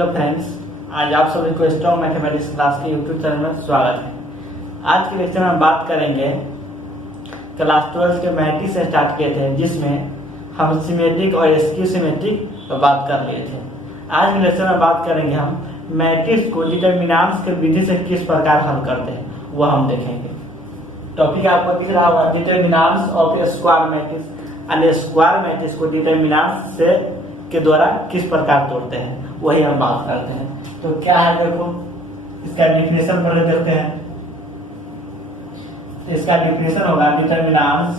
Hello friends, आज आप सभी को स्ट्रॉन्ग मैथमेटिक्स क्लास के यूट्यूब चैनल में स्वागत है। आज के लेक्चर में हम बात करेंगे क्लास 12 के मैट्रिक्स से स्टार्ट किए थे, जिसमें हम सिमेट्रिक और स्क्यू सिमेट्रिक पर बात कर लिए थे। आज के लेक्चर में बात करेंगे हम मैट्रिक्स को डिटरमिनेंट्स के विधि से किस प्रकार हल करते हैं, वह हम देखेंगे। टॉपिक आपको दिख रहा होगा, डिटरमिनेंट्स ऑफ स्क्वायर मैट्रिक्स। यानी स्क्वायर मैट्रिक्स को डिटरमिनेंट्स से के द्वारा किस प्रकार तोड़ते हैं, वही हम बात करते हैं। तो क्या है, देखो इसका डिफिनेशन पहले देखते हैं। तो इसका डिफिनेशन होगा determinants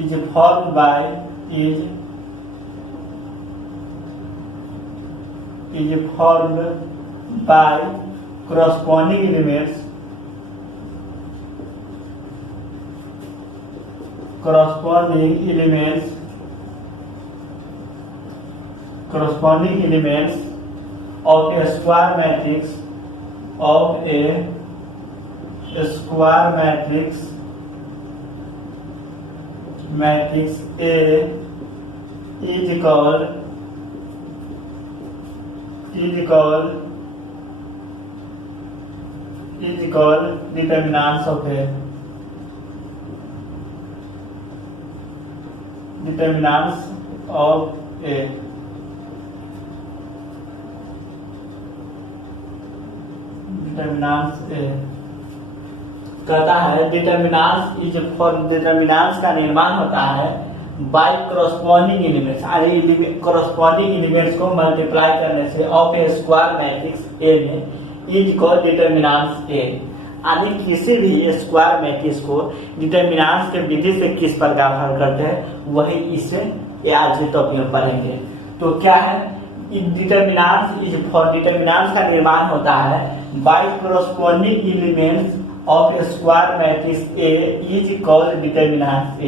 is formed by corresponding elements of a square matrix matrix A is called determinants of A. Determinants of A. कहता है डिटरमिनेंट्स का निर्माण होता है by corresponding elements. Corresponding elements को मल्टीप्लाई करने से of A square matrix A में इज कॉल्ड डिटरमिनेंट्स ए। यानी किसी भी स्क्वायर मैट्रिक्स को डिटरमिनेंट्स के विधि से किस प्रकार हल करते हैं, वही इससे आज के टॉपिक में पढ़ेंगे। तो क्या है, डिटरमिनेंट्स का निर्माण होता है by corresponding elements of square matrix A is called determinants A.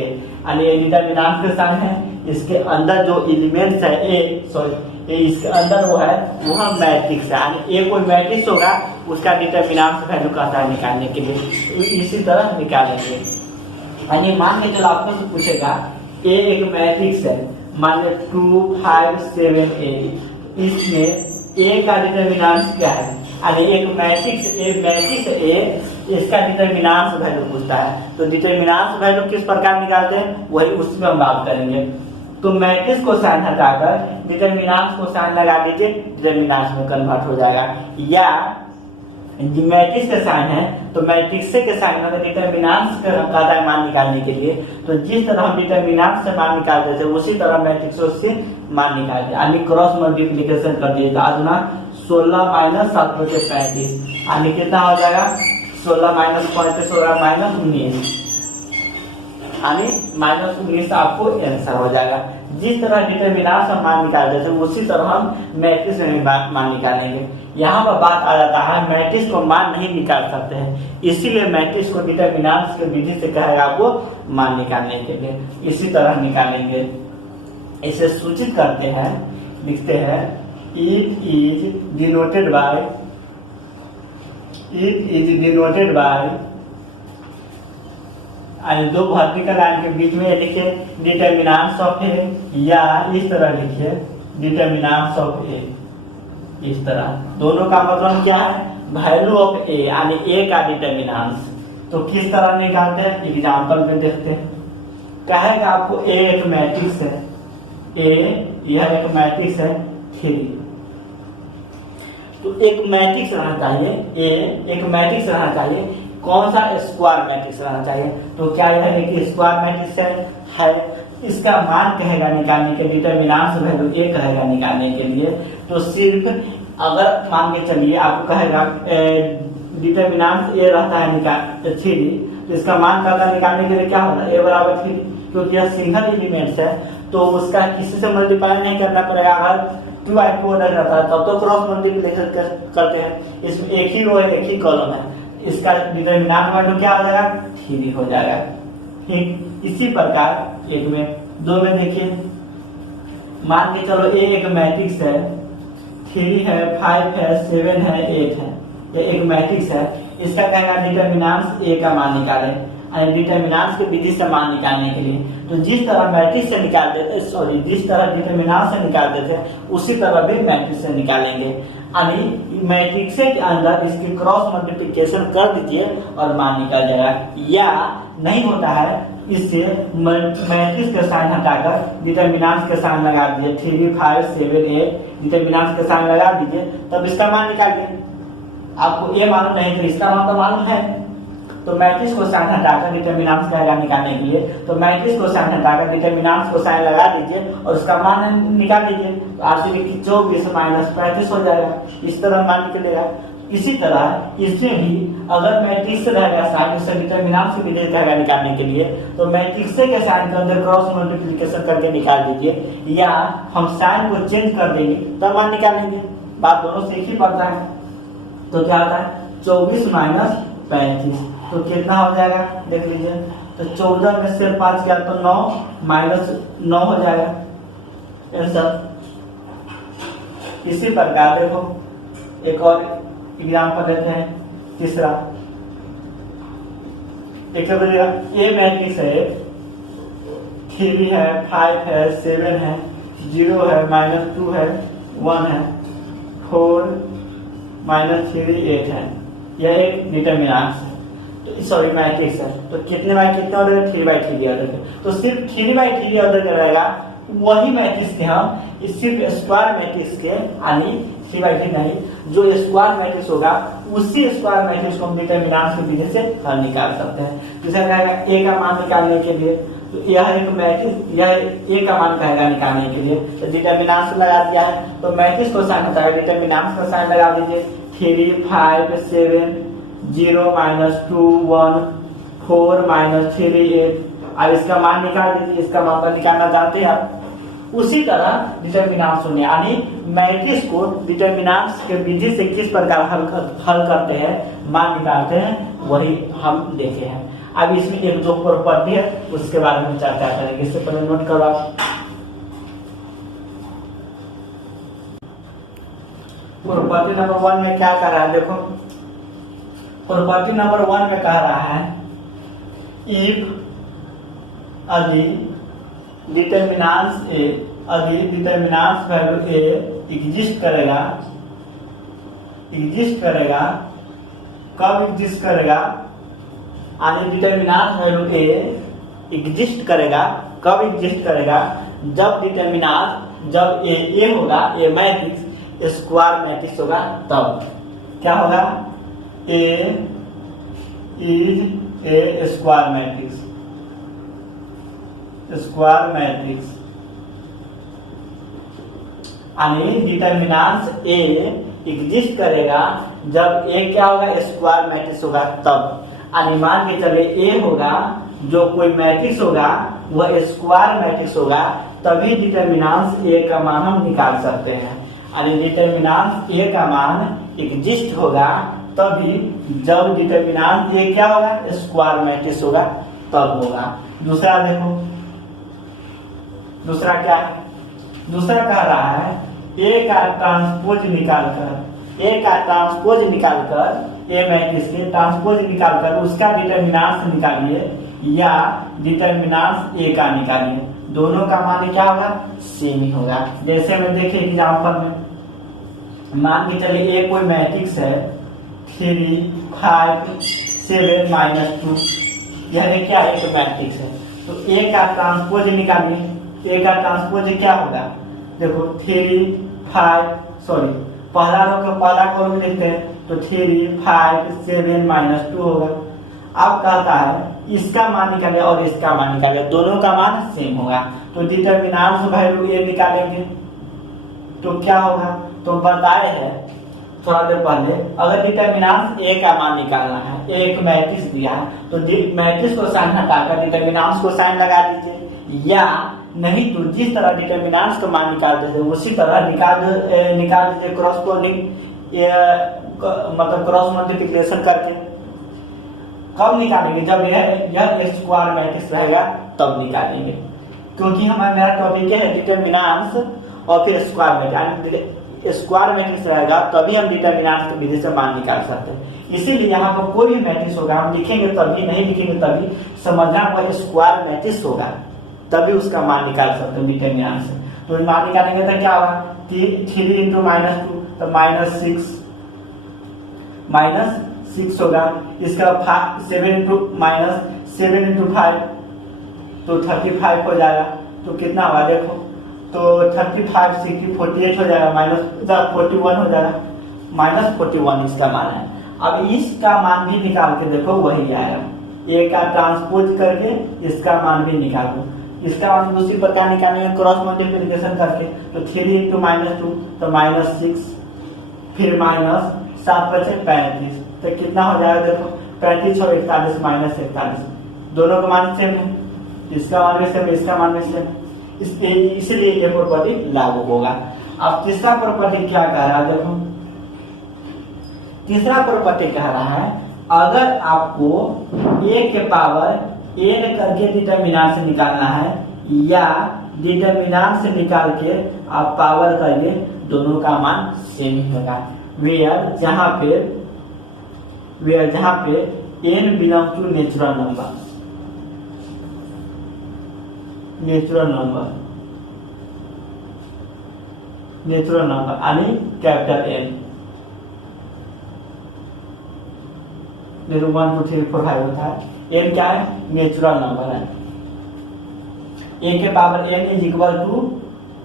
यानी ये डिटरमिनेंट के साइन है, इसके अंदर जो एलिमेंट्स है इसके अंदर वो है वह मैट्रिक्स है। यानी ए कोई मैट्रिक्स होगा, उसका डिटरमिनेंट वैल्यू कहता है निकालने के लिए, इसी तरह निकालेंगे। यानी मान के चलो आपको से पूछेगा ए एक मैट्रिक्स है, मान लो 2 5 7 8। इसमें ए का डिटरमिनेंट क्या है? यानी एक मैट्रिक्स ए इसका डिटरमिनेंट वैल्यू पूछता है। तो डिटरमिनेंट वैल्यू किस प्रकार निकालते हैं, वही उसमें हम बात करेंगे। तो मैट्रिक्स को साइन हटाकर डिटरमिनेंट को साइन लगा दीजिए, डिटरमिनेंट में कन्वर्ट हो जाएगा। या मैट्रिक्स का साइन है तो मैट्रिक्स के साइन में डिटरमिनेंट का मान निकालने के लिए, तो जिस तरह हम डिटरमिनेंट से मान निकालते थे उसी तरह मैट्रिक्स से मान निकालते, यानी क्रॉस मल्टीप्लिकेशन कर दिए। तो आदुना 16 माइनस 7 बचे 35, यानी कितना हो जाएगा 16 माइनस 35 होगा -19, यानी -19 आपको आंसर हो जाएगा। जिस तरह डिटरमिनेंट से मान निकालते थे उसी तरह हम मैट्रिक्स में मान निकालेंगे। यहाँ पर बात आ जाता है मैट्रिक्स को मान नहीं निकाल सकते हैं, इसीलिए मैट्रिक्स को डिटरमिनेंट्स के विधि से कहेगा आपको मान निकालने के लिए, इसी तरह निकालेंगे। इसे सूचित करते हैं, लिखते हैं it is denoted by दो वर्टिकल लाइन के बीच में लिखिए डिटरमिनेंट्स ऑफ ए, या इस तरह लिखिए डिटरमिनेंट्स ऑफ ए। इस तरह दोनों का मतलब क्या है, वैल्यू ऑफ ए, यानी ए का डिटरमिनेंट्स। तो किस तरह निकालते हैं, एग्जांपल में देखते हैं। कहेगा आपको ए एक मैट्रिक्स है, यह एक मैट्रिक्स है 3। तो एक मैट्रिक्स रहना चाहिए, एक मैट्रिक्स रहना चाहिए। कौन सा? स्क्वायर मैट्रिक्स रहना चाहिए। तो क्या यह एक स्क्वायर मैट्रिक्स है? इसका मान कहेगा निकालने के, डिटरमिनेंट वैल्यू ए कहेगा निकालने के लिए। तो सिर्फ अगर मान के चलिए आपको कहेगा डिटरमिनेंट ए रहता है 3, तो इसका मान कहता निकालने के लिए क्या होगा, ए बराबर 3। क्योंकि यह सिंगल एलिमेंट्स है तो उसका किसी से मल्टीप्लाई नहीं करना पड़ेगा। अगर 2 ऑर्डर रहता है तब तो क्रॉस मल्टीप्लिकेशन करते हैं, इसमें एक ही रो है, एक ही कॉलम है, इसका डिटरमिनेंट वैल्यू क्या हो जाएगा 3 हो जाएगा। ठीक इसी प्रकार एक में 2 में देखिए, मान के चलो ए एक मैट्रिक्स है, 3 है 5 है 7 है 8 है, तो एक मैट्रिक्स है। इसका कहेगा डिटरमिनेंट ए का मान निकालें। डिटर्मिनेंट्स के विधि से मान निकालने के लिए। तो जिस तरह मैट्रिक्स से निकालते थे, जिस तरह डिटर्मिनेंट से निकालते थे उसी तरह भी मैट्रिक्स से निकालेंगे। यानी मैट्रिक्स के अंदर इसकी क्रॉस मल्टीप्लिकेशन कर दीजिए और मान निकल जाएगा। या नहीं होता है, इससे मैट्रिक्स के साइन हटाकर डिटर्मिनेंट्स के साइन लगा दीजिए, 3 5 7 8 डिटर्मिनेंट्स के साइन लगा दीजिए, तब इसका मान निकालिए। आपको ये मालूम नहीं तो इसका मान तो मालूम है। तो मैट्रिक्स को साइन हटाकर डिटर्मिनेंट्स का निकालने के लिए, तो मैट्रिक्स को साइन हटाकर डिटर्मिनेंट्स को साइन लगा दीजिए और उसका मान निकाल दीजिए। तो आरसीबी की 24 माइनस 35 हो जाएगा, इस तरह मान निकलेगा। इसी तरह इसमें भी अगर मैट्रिक्स रहेगा साइन, उससे डिटर्मिनेंट्स की विधि रहेगा निकालने के लिए, तो मैट्रिक्स के साइन के अंदर क्रॉस मल्टीप्लिकेशन करके निकाल दीजिए, या हम साइन को चेंज कर देंगे तब मान निकालेंगे। बात दोनों से एक ही पड़ता है। तो क्या होता है 24 माइनस 35, तो कितना हो जाएगा देख लीजिए। तो 14 में से 5 गया तो 9 माइनस 9 हो जाएगा आंसर। इसी प्रकार देखो एक और एग्जाम्पल लेते हैं, तीसरा। एक ए मैट्रिक्स है, 3 है 5 है 7 है 0 है -2 है 1 है 4 -3 8 है। यह एक डिटर्मिनेंट्स है, तो सॉरी मैट्रिक्स है। तो कितने बाई कितने ऑर्डर, 3/3 ऑर्डर। तो सिर्फ 3/3 ऑर्डर रहेगा वही मैट्रिक्स के हम सिर्फ स्क्वायर मैट्रिक्स के, यानी 3/3 नहीं, जो स्क्वायर मैट्रिक्स होगा उसी स्क्वायर मैट्रिक्स को हम डिटर्मिनेंट्स की विधि से हल निकाल सकते हैं। जैसे कहेगा ए का मान निकालने के लिए, तो यह एक मैट्रिक्स, यह ए का मान कहेगा निकालने के लिए, तो डिटर्मिनेंट्स लगा दिया है, तो मैट्रिक्स को साइन होता है, डिटर्मिनेंट्स का साइन लगा दीजिए, 3 5 7 0 -2 1 4 -3 8। अब इसका मान निकाल दीजिए, इसका मान निकालना चाहते हैं आप। उसी तरह डिटर्मिनेंट्स होने, यानी मैट्रिक्स को डिटर्मिनेंट्स के विधि से किस प्रकार हल करते हैं, मान निकालते हैं, वही हम देखे हैं। अब इसमें एक जो प्रॉपर्टी है उसके बारे में चर्चा करेंगे। इससे पहले नोट करो आप, प्रॉपर्टी नंबर 1 में क्या कर रहा है देखो। प्रॉपर्टी नंबर 1 में कह रहा है इफ यदि डिटर्मिनेंट्स ए, यदि डिटर्मिनेंट्स वैल्यू ए एग्जिस्ट करेगा, कब एग्जिस्ट करेगा, यानी डिटर्मिनेंट वैल्यू ए एग्जिस्ट करेगा, कब एग्जिस्ट करेगा, जब डिटर्मिनेंट, जब ए होगा, ए मैट्रिक्स स्क्वायर मैट्रिक्स होगा, तब क्या होगा, A is a square matrix, square matrix, यानी डिटर्मिनेंट्स ए एग्जिस्ट करेगा जब ए क्या होगा, स्क्वायर मैट्रिक्स होगा, तब। यानी मान के चले ए होगा, जो कोई मैट्रिक्स होगा वह स्क्वायर मैट्रिक्स होगा, तभी डिटर्मिनेंट्स ए का मान हम निकाल सकते हैं। यानी डिटर्मिनेंट्स ए का मान एग्जिस्ट होगा तभी, जब डिटर्मिनेंट ए क्या होगा, स्क्वायर मैट्रिक्स होगा, तब होगा। दूसरा देखो, दूसरा क्या है, दूसरा कह रहा है ए का ट्रांसपोज निकालकर ए मैट्रिक्स के ट्रांसपोज निकालकर उसका डिटर्मिनेंट्स निकालिए, या डिटर्मिनेंट्स ए का निकालिए, दोनों का मान क्या होगा, सेम ही होगा। जैसे में देखिए एग्जाम्पल में, मान के चले ए कोई मैट्रिक्स है 3 5 7 -2, यह क्या एक मैट्रिक्स है, तो ए का ट्रांसपोज निकालिए। ए का ट्रांसपोज क्या होगा, देखो 3 5 सॉरी पहला रो का पहला कॉलम लिखते हैं, तो 3 5 7 -2 होगा। अब कहता है इसका मान निकाले और इसका मान निकाले, दोनों का मान सेम होगा, तो डिटर्मिनेंट्स वैल्यू ए निकालेंगे, तो क्या होगा, तो बताए हैं थोड़ा देर पहले, अगर डिटर्मिनेंट्स ए का मान निकालना है, एक मैट्रिक्स दिया है, तो मैट्रिक्स को साइन हटाकर डिटर्मिनेंट्स को साइन लगा दीजिए, या नहीं तो जिस तरह डिटर्मिनेंट्स का मान निकालते थे उसी तरह निकाल दीजिए क्रॉसपोंडिंग, मतलब क्रॉस मल्टीप्लिकेशन करके। कब निकालेंगे, जब यह स्क्वायर मैट्रिक्स रहेगा तब निकालेंगे, क्योंकि हमारा मेरा टॉपिक है डिटर्मिनेंट्स और फिर स्क्वायर मैट्रिक्स, स्क्वायर मैट्रिक्स रहेगा तभी हम डिटर्मिनेंट की विधि से मान निकाल सकते हैं। इसीलिए यहाँ पर कोई भी मैट्रिक्स होगा हम लिखेंगे तभी, नहीं लिखेंगे तभी, समझना वह स्क्वायर मैट्रिक्स होगा तभी उसका मान निकाल सकते हैं डिटर्मिनेंट से। तो मान निकालेंगे तो क्या होगा, 3 इंटू -2 तो -6 होगा। इसका 7 इंटू 5 तो 35 हो जाएगा। तो कितना हुआ देखो, तो 35 60 48 हो जाएगा, -41 हो जाएगा, -41 इसका मान है। अब इसका मान भी निकाल के देखो वही आएगा, ए का ट्रांसपोज करके इसका मान भी निकालो। इसका मान दूसरी प्रकार निकालेंगे क्रॉस मल्टीप्लिकेशन करके। तो 3 इंटू -2 तो -6, फिर -7 बचे 35, तो कितना हो जाएगा देखो, 35 और 41 -41, दोनों का मान सेम है, इसका मान भी सेम, इसका मान भी सेम, इसलिए ये प्रॉपर्टी लागू होगा। अब तीसरा प्रॉपर्टी क्या कह रहा है देखो, तीसरा प्रॉपर्टी कह रहा है अगर आपको a के पावर n करके डिटर्मिनेंट से निकालना है या डिटर्मिनेंट से निकाल के आप पावर करिए, दोनों का मान सेम ही होगा। वेयर जहां पे n belong to natural number यानी कैपिटल N, 1 2 3 4 5 होता है। n क्या है, नेचुरल नंबर है। a के power n is equal to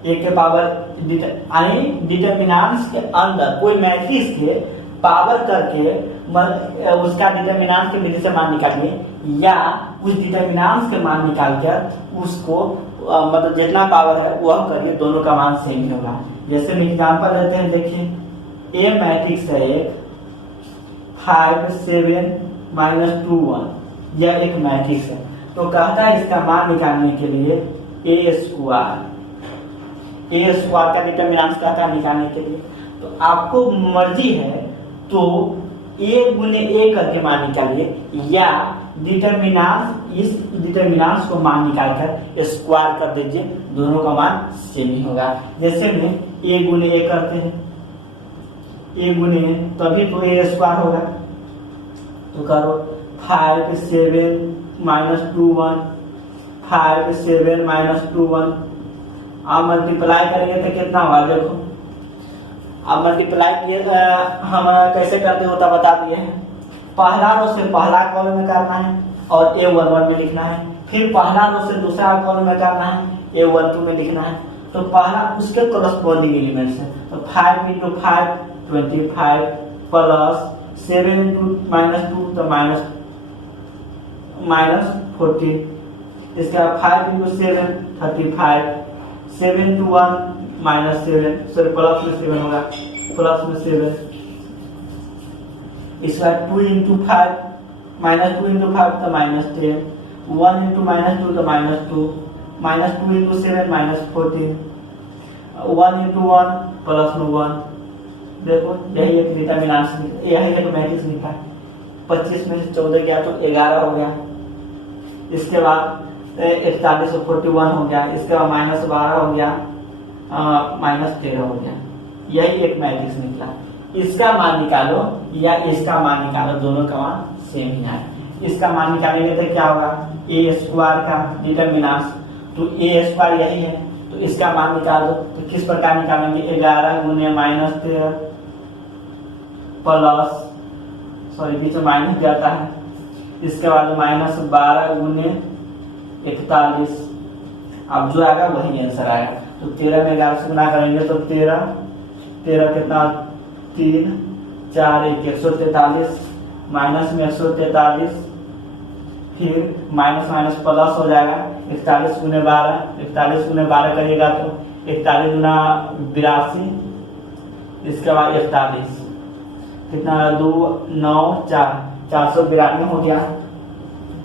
a के पावर यानी डिटर्मिनेंट्स के अंदर कोई मैट्रिक्स के पावर करके उसका डिटर्मिनेंट की विधि से मान निकालिए या उस डिटर्मिनेंट्स के मान निकाल कर उसको मतलब जितना पावर है वह करिए, दोनों का मान सेम ही होगा। जैसे हम एग्जांपल लेते हैं, देखिए ए मैट्रिक्स है एक 5 7 -2 1, यह एक मैट्रिक्स है। तो कहता है इसका मान निकालने के लिए ए स्क्वायर का डिटर्मिनेंट कहता है निकालने के लिए। तो आपको मर्जी है तो a गुने a करके मान निकालिए या इस डिटर्मिनेंट्स को मान निकालकर स्क्वायर कर दीजिए, दोनों का मान सेम ही होगा। जैसे में a गुने a करते हैं, a गुने तभी तो a स्क्वायर होगा। तो करो 5 7 -2 1, 5 7 -2 1, आप मल्टीप्लाई करेंगे तो कितना होगा देखो। अब मल्टीप्लाई किए हम कैसे करते होता बता दिए हैं, पहला रो से पहला कॉलम में करना है और A11 में लिखना है, फिर पहला रो से दूसरा कॉलम में करना है, A12 में लिखना है। तो पहला उसके कॉरस्पॉन्डिंग एलिमेंट्स है। तो 5 इंटू 5 25 प्लस 7 इंटू -2 तो -14, इसका 5 इंटू 7 35, 7 इंटू 1 -7, सॉरी प्लस में 7 होगा, प्लस में 7, इसका 2 इंटू 5 -2 इंटू 5 तो -10, 1 इंटू -2 तो -2, -2 इंटू 7 -14, 1 इंटू 1 प्लस में 1। देखो यही एक डिटर्मिनेंट, यही एक मैट्रिक्स लिखा है। 25 में से 14 गया तो 11 हो गया, इसके बाद 41 और 41 हो गया, इसके बाद -12 हो गया, -13 हो गया। यही एक मैट्रिक्स निकला। इसका मान निकालो या इसका मान निकालो, दोनों का मान सेम ही है। इसका मान निकालेंगे तो क्या होगा, ए स्क्वायर का डिटर्मिनेंट, तो ए स्क्वायर यही है, तो इसका मान निकाल दो। तो किस प्रकार निकालेंगे, 11 गुने -13 प्लस, सॉरी बीच में माइनस जाता है, इसके बाद -12 गुने 41, अब जो आएगा वही आंसर आएगा। तो 13 में 11 से गुना करेंगे तो 13 कितना, 3 4 143, माइनस में 143, फिर माइनस प्लस हो जाएगा, 41 गुने 12 करिएगा तो 41 गुना 82, इसके बाद 41 कितना 2 9 4 492 हो गया,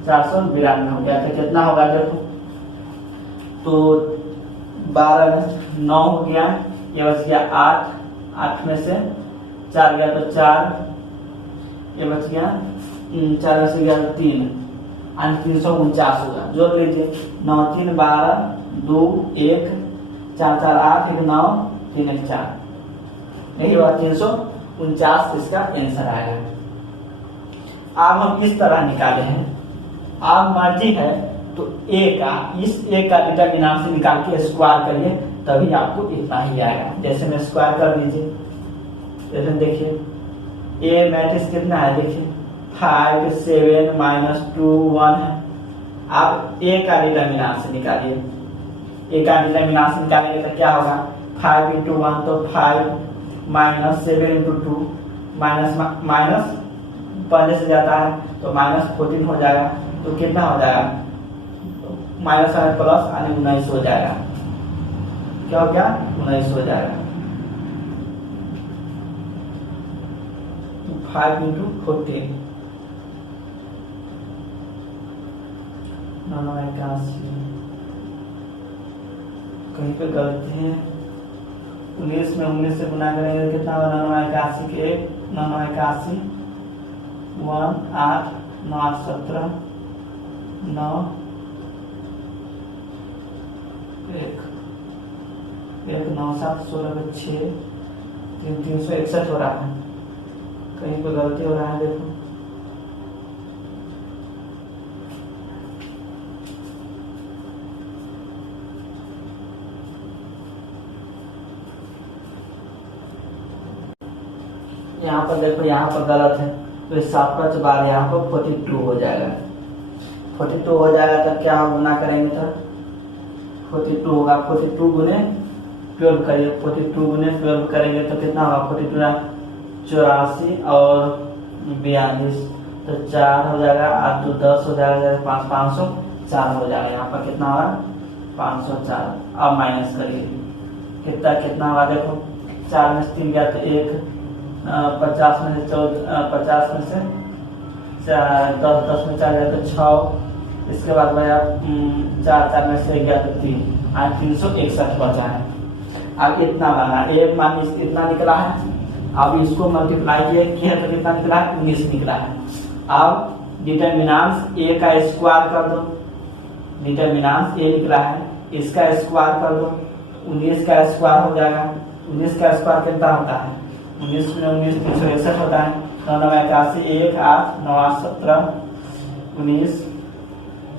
492 हो गया। तो कितना होगा देखो, तो 12 में 9 हो गया, ये बच गया 8 में से 4 गया तो 4, ये बच गया 4 में से गया तो 3, 349 होगा। जोड़ लीजिए, 9 3 12 2 1 4 4 8 1 9 3 1 4, यही हुआ 349 इसका आंसर आएगा। अब हम इस तरह निकाले हैं, आप मर्जी है तो ए का इस ए का डिटरमिनेंट से निकाल के स्क्वायर करिए, तभी आपको इतना ही आएगा। जैसे में स्क्वायर कर दीजिए, जैसे देखिए ए मैट्रिक्स कितना है, देखिए 5 7 -2 1 है। आप ए का डिटरमिनेंट से निकालिए, ए का डिटरमिनेंट से निकालेंगे तो क्या होगा, 5 × 1 तो 5 -7 × 2 माइनस पहले से जाता है तो -14 हो जाएगा, तो कितना हो जाएगा, माइनस प्लस यानी 19 हो जाएगा। क्या हो गया, 19 हो जाएगा। 5 × 14 कहीं पे गलती है, 19 में 19 से गुना करेंगे कितना होगा, 981 के 981 1 8 9 8 17 9 1 1 9 7 16 6 3 361 हो रहा है, कहीं पे गलती हो रहा है, देखो यहाँ पर, देखो यहाँ पर गलत है, तो इस 7 बार यहाँ पर 42 हो जाएगा। 42 हो जाएगा तो क्या गुना करेंगे तो 42 होगा, 42 गुने 12 करिए, 42 गुने 12 करेंगे तो कितना होगा, 42 84 और 42 तो 4 हो जाएगा, 8 2 10 हो जाएगा, 5 504 हो जाएगा। यहाँ पर कितना होगा, 504। अब माइनस करिए, कितना होगा, देखो 4 में से 3 गया तो 1, 50 में से 14, 50 में से 10 10 में 4 गया तो 6, इसके बाद भैया 4 में से गया तो 3, आज 361 बचा है। अब इतना बना, एक मान इतना निकला है, अब इसको मल्टीप्लाई किया तो कितना निकला है, 19 निकला है। अब डिटरमिनेंट ए का स्क्वायर कर दो, डिटरमिनेंट ए निकला है, इसका स्क्वायर कर दो, 19 का स्क्वायर हो जाएगा। 19 का स्क्वायर कितना होता है, 19 में 19 361 होता है, 9 9 81 1 8 9 8 17 19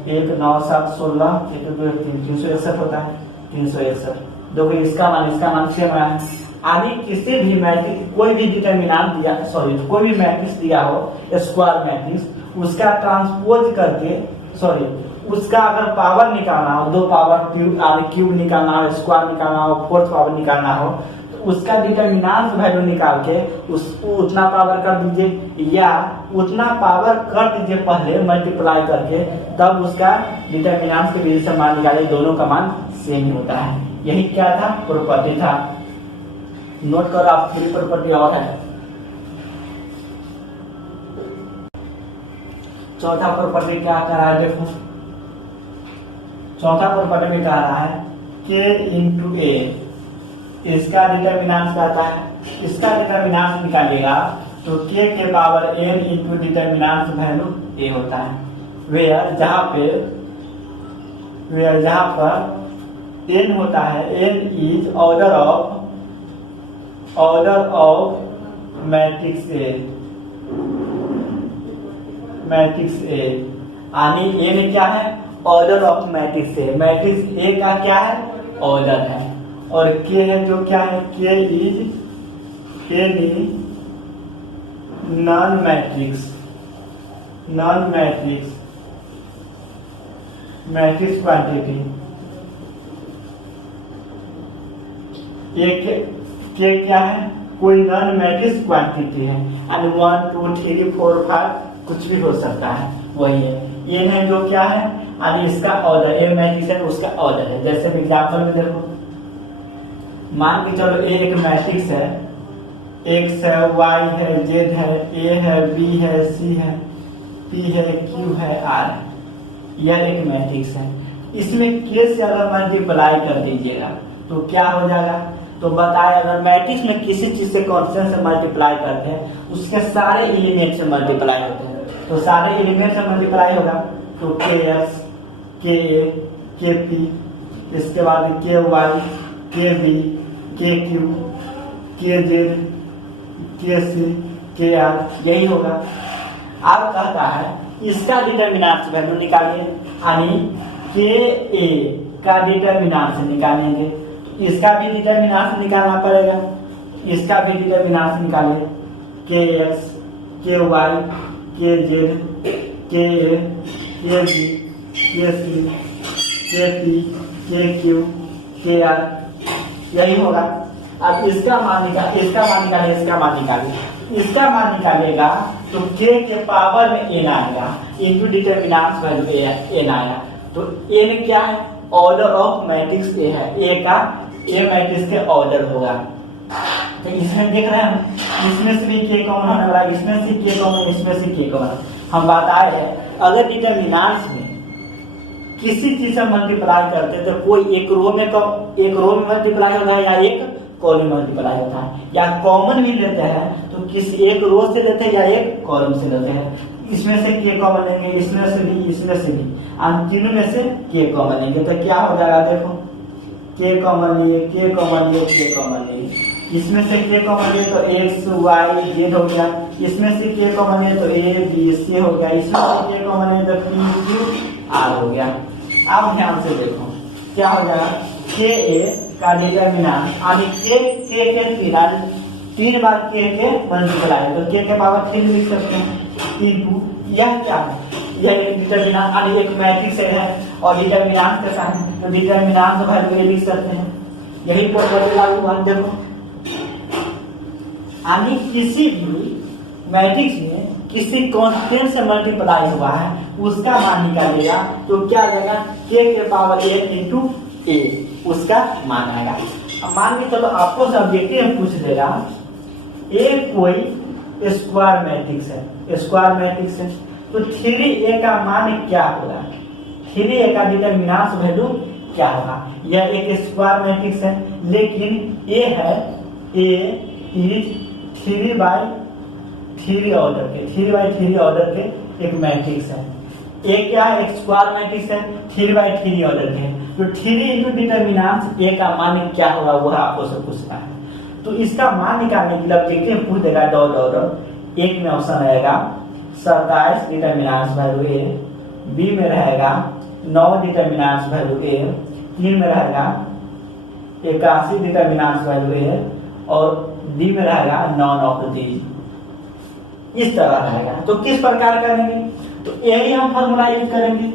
1 9 7 16 1 2 3 361 होता है, 361। देखो इसका मान सेम है। आदि किसी भी मैट्रिक्स कोई भी डिटरमिनेंट दिया, सॉरी कोई भी मैट्रिक्स दिया हो स्क्वायर मैट्रिक्स, उसका ट्रांसपोज करके, सॉरी उसका अगर पावर निकालना हो, 2 पावर क्यूब निकालना हो, स्क्वायर निकालना हो, 4th पावर निकालना हो, तो उसका डिटरमिनेंट वैल्यू निकाल के उसको उतना पावर कर दीजिए, या उतना पावर कर दीजिए पहले मल्टीप्लाई करके, तब उसका डिटरमिनेंट के वजह से मान निकालिए, दोनों का मान सेम ही होता है। यही क्या था, प्रॉपर्टी था। नोट करो आप, 3 प्रॉपर्टी और है। चौथा प्रॉपर्टी क्या कह रहा है, देखो चौथा प्रॉपर्टी में कह रहा है k × a, इसका डिटरमिनेंट कहता है, इसका डिटरमिनेंट निकालिएगा तो k के power n × determinant value a होता है, वेयर जहां पर n होता है, n is order of matrix A, यानी n क्या है, order of matrix A. Matrix A का क्या है, ऑर्डर है, और k है जो क्या है, k is any non matrix quantity. के क्या है, कोई नॉन मैट्रिक्स क्वांटिटी है, यानी 1 2 3 4 5 कुछ भी हो सकता है, वही है। ये है जो क्या है, यानी इसका ऑर्डर, ए मैट्रिक्स है उसका ऑर्डर है। जैसे एग्जाम्पल में देखो, मान के चलो ए एक मैट्रिक्स है, x है, y है, z है, a है, b है, c है, p है, q है, r है, यह एक मैट्रिक्स है। इसमें k से अगर मल्टीप्लाई कर दीजिएगा तो क्या हो जाएगा, तो बताए अगर मैट्रिक्स में किसी चीज से कांस्टेंट से मल्टीप्लाई करते हैं, उसके सारे एलिमेंट से मल्टीप्लाई होते हैं, तो सारे एलिमेंट से मल्टीप्लाई होगा तो kx, ka, kp, इसके बाद ky, kb, kq, kz, के सी के आर, यही होगा। अब कहता है इसका डिटर्मिनेंट वैल्यू निकालिए, यानी के ए का डिटर्मिनेंट निकालेंगे, तो इसका भी डिटर्मिनेंट निकालना पड़ेगा। इसका भी डिटर्मिनेंट निकालें, के एक्स के वाई के जेड के ए के बी के सी के पी के क्यू के आर, यही होगा। अब इसका मान निकाले, इसका मान निकालेगा तो के पावर में एन आएगा इंटू डिटर्मिनेंट वैल्यू एन आएगा। तो एन क्या है, ऑर्डर ऑफ मैट्रिक्स ए है, ए का ए मैट्रिक्स के ऑर्डर होगा। तो इसमें देख रहे हैं इसमें से भी के कॉमन होने वाला, इसमें से के कॉमन, इसमें से के कॉमन। हम बताए हैं अगर डिटर्मिनेंट्स में किसी चीज से मल्टीप्लाई करते हैं तो कोई एक रो में मल्टीप्लाई होता है या एक कॉलम में मल्टीप्लाई होता है, या कॉमन भी लेते हैं तो किसी एक रो से लेते हैं या एक कॉलम से लेते हैं। इसमें से के कॉमन लेंगे, इसमें से भी, हम तीनों में से के कॉमन लेंगे तो क्या हो जाएगा, देखो के कॉमन लिए, के कॉमन लिए, के कॉमन लिए, इसमें से के कॉमन लिए तो एक्स वाई जेड हो गया, इसमें से के कॉमन लिए तो ए बी सी हो गया, इसमें से के कॉमन लिए तो पी क्यू आर हो गया। अब ध्यान से देखो क्या हो जाएगा, के ए का डिटर्मिनेंट, यानी के तीन बार के मल्टीप्लाई, तो के पावर 3 लिख सकते हैं इंटू, यह क्या है, यह एक डिटर्मिनेंट यानी एक मैट्रिक्स है और डिटर्मिनेंट का साइन, तो डिटर्मिनेंट वैल्यू लिख सकते हैं। यही प्रॉपर्टी लागू हुआ। देखो यानी किसी भी मैट्रिक्स में किसी कांस्टेंट से मल्टीप्लाई हुआ है उसका मान निकालेगा तो क्या आ जाएगा, के पावर ए इंटू ए, उसका मान आएगा। अब मान के चलो आपको ऑब्जेक्टिव में पूछ देगा एक कोई स्क्वायर मैट्रिक्स है, तो 3a का मान क्या होगा, 3a का डिटर्मिनेंट वैल्यू क्या होगा। यह एक स्क्वायर मैट्रिक्स है लेकिन a है, a इज 3/3 ऑर्डर के एक मैट्रिक्स है। ए क्या है, एक स्क्वायर मैट्रिक्स है, 3/3 ऑर्डर के, तो 3 इंटू डिटर्मिनेंट ए का मान क्या होगा वह आपको से पूछना है। तो इसका मान निकालने के लिए ऑब्जेक्टिव पूछ देगा डॉट ऑर्डर। एक में ऑप्शन रहेगा 27 डिटर्मिनेंट वैल्यू ए, बी में रहेगा 9 डिटर्मिनेंट वैल्यू ए, 3 में रहेगा 81 डिटर्मिनेंट वैल्यू ए और डी में रहेगा नॉन ऑफ दीज। इस तरह रहेगा। तो किस प्रकार करेंगे, तो यही हम फॉर्मूला यूज करेंगे।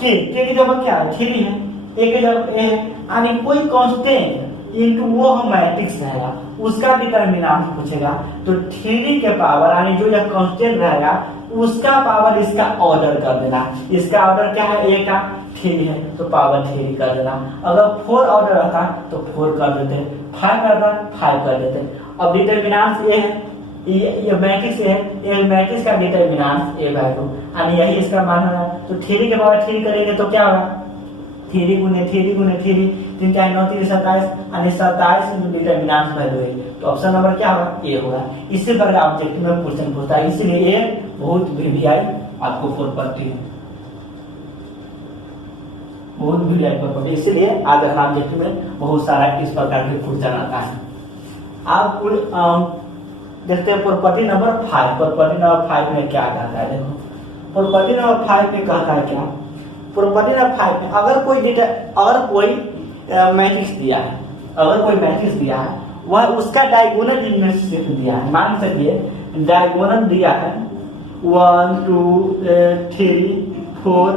के की जगह क्या है, 3 है, ए की जगह ए है, यानी कोई कांस्टेंट इनटू वो हम मैट्रिक्स रहेगा उसका डिटर्मिनेंट पूछेगा, तो 3 के पावर यानी जो यह कांस्टेंट रहेगा उसका पावर इसका ऑर्डर कर देना। इसका ऑर्डर क्या है, ए का 3 है तो पावर 3 कर देना। अगर 4 ऑर्डर रहता तो 4 कर देते, 5 रहता 5 कर देते। अब डिटर्मिनेंट ए है, ये मैट्रिक्स है, ये मैट्रिक्स का डिटर्मिनेंट ए वैल्यू यानी यही इसका मान होगा। तो 3 के पावर 3 करेंगे तो क्या होगा, 3 गुने 3 गुने 3, 3 क्या 9 3 27 यानी 27 डिटर्मिनेंट वैल्यू है। तो ऑप्शन नंबर क्या होगा, ए होगा। इसी प्रकार ऑब्जेक्टिव में क्वेश्चन पूछता है, इसलिए ए बहुत वीवीआई आपको प्रॉपर्टी है, बहुत वीवीआई प्रॉपर्टी, इसलिए आगे ऑब्जेक्टिव में बहुत सारा इस प्रकार के क्वेश्चन आता है। आप देखते हैं प्रॉपर्टी नंबर 5। प्रॉपर्टी नंबर 5 में क्या कहता है, देखो प्रॉपर्टी नंबर 5 में कहता है क्या, प्रॉपर्टी नंबर 5 में अगर कोई मैट्रिक्स दिया है, वह उसका डायगोनल इनमें से दिया है। मान सकिए डायगोनल दिया है 1 2 3 4